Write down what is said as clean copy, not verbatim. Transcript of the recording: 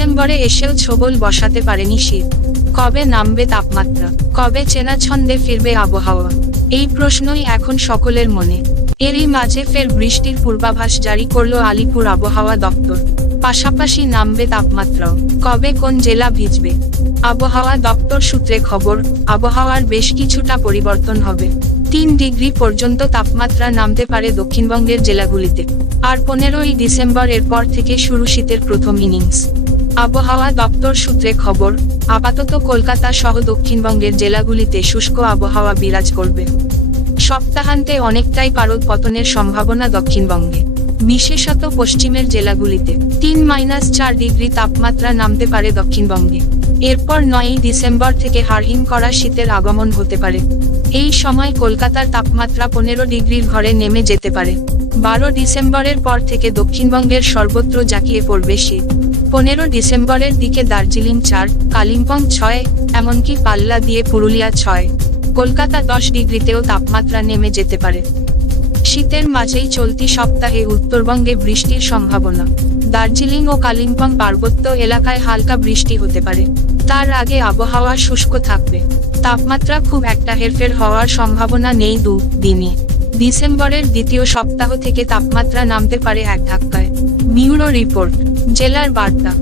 ডিসেম্বরে এসেও ছোবল বসাতে পারেনি শীত। কবে নামবে তাপমাত্রা, কবে চেনা ছন্দে ফিরবে আবহাওয়া, এই প্রশ্নই এখন সকলের মনে। এরই মাঝে ফের বৃষ্টির পূর্বাভাস জারি করল আলিপুর আবহাওয়া দপ্তর। পাশাপাশি নামবে তাপমাত্রাও, কবে কোন জেলা ভিজবে। আবহাওয়া দপ্তর সূত্রে খবর, আবহাওয়ার বেশ কিছুটা পরিবর্তন হবে। 3 ডিগ্রি পর্যন্ত তাপমাত্রা নামতে পারে দক্ষিণবঙ্গের জেলাগুলিতে। আর 15ই ডিসেম্বর এর পর থেকে শুরু শীতের প্রথম ইনিংস। আবহাওয়া দপ্তর সূত্রে খবর, আপাতত কলকাতা সহ দক্ষিণবঙ্গের জেলাগুলিতে শুষ্ক আবহাওয়া বিরাজ করবে। সপ্তাহান্তে অনেকটাই পারদ পতনের সম্ভাবনা দক্ষিণবঙ্গে, বিশেষত পশ্চিমের জেলাগুলিতে। 3-4 ডিগ্রি তাপমাত্রা নামতে পারে দক্ষিণবঙ্গে। এরপর 9ই ডিসেম্বর থেকে হাড়হিম করা শীতের আগমন হতে পারে। এই সময় কলকাতার তাপমাত্রা 15 ডিগ্রির ঘরে নেমে যেতে পারে। 12 ডিসেম্বরের পর থেকে দক্ষিণবঙ্গের সর্বত্র জাঁকিয়ে পড়বে শীত। 15 ডিসেম্বরের দিকে দার্জিলিং 4, কালিম্পং 6, এমনকি পাল্লা দিয়ে পুরুলিয়া 6, কলকাতা 10 ডিগ্রিতেও তাপমাত্রা নেমে যেতে পারে। শীতের মাঝেই চলতি সপ্তাহে উত্তরবঙ্গে বৃষ্টির সম্ভাবনা। দার্জিলিং ও কালিম্পং পার্বত্য এলাকায় হালকা বৃষ্টি হতে পারে। তার আগে আবহাওয়া শুষ্ক থাকবে। তাপমাত্রা খুব একটা হেরফের হওয়ার সম্ভাবনা নেই 2 দিনে। ডিসেম্বরের দ্বিতীয় সপ্তাহ থেকে তাপমাত্রা নামতে পারে এক ধাক্কায়। ব্যুরো রিপোর্ট, জেলার বার্তা।